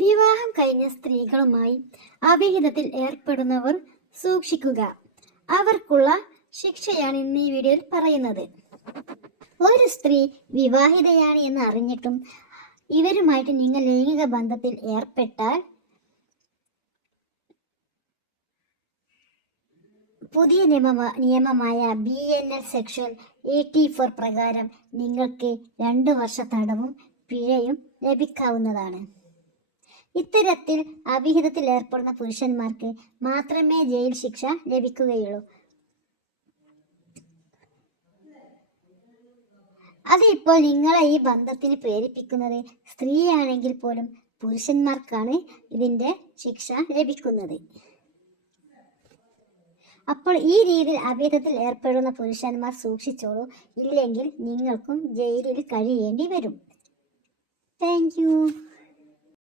വിവാഹം കഴിഞ്ഞ സ്ത്രീകളുമായി അവിഹിതത്തിൽ ഏർപ്പെടുന്നവർ സൂക്ഷിക്കുക. അവർക്കുള്ള ശിക്ഷയാണ് ഇന്ന് ഈ വീഡിയോയിൽ പറയുന്നത്. ഒരു സ്ത്രീ വിവാഹിതയാണ് എന്ന് അറിഞ്ഞിട്ടും ഇവരുമായിട്ട് നിങ്ങൾ ലൈംഗിക ബന്ധത്തിൽ ഏർപ്പെട്ടാൽ പുതിയ നിയമ നിയമമായ B N L section eighty four പ്രകാരം നിങ്ങൾക്ക് രണ്ട് വർഷ തടവും പിഴയും ലഭിക്കാവുന്നതാണ്. ഇത്തരത്തിൽ അവിഹിതത്തിൽ ഏർപ്പെടുന്ന പുരുഷന്മാർക്ക് മാത്രമേ ജയിൽ ശിക്ഷ ലഭിക്കുകയുള്ളൂ. അത് ഇപ്പോൾ നിങ്ങളെ ഈ ബന്ധത്തിന് പ്രേരിപ്പിക്കുന്നത് സ്ത്രീയാണെങ്കിൽ പോലും പുരുഷന്മാർക്കാണ് ഇതിന്റെ ശിക്ഷ ലഭിക്കുന്നത്. അപ്പോൾ ഈ രീതിയിൽ അഭേദത്തിൽ ഏർപ്പെടുന്ന പുരുഷന്മാർ സൂക്ഷിച്ചോളൂ. ഇല്ലെങ്കിൽ നിങ്ങൾക്കും ജയിലിൽ കഴിയേണ്ടി വരും. താങ്ക്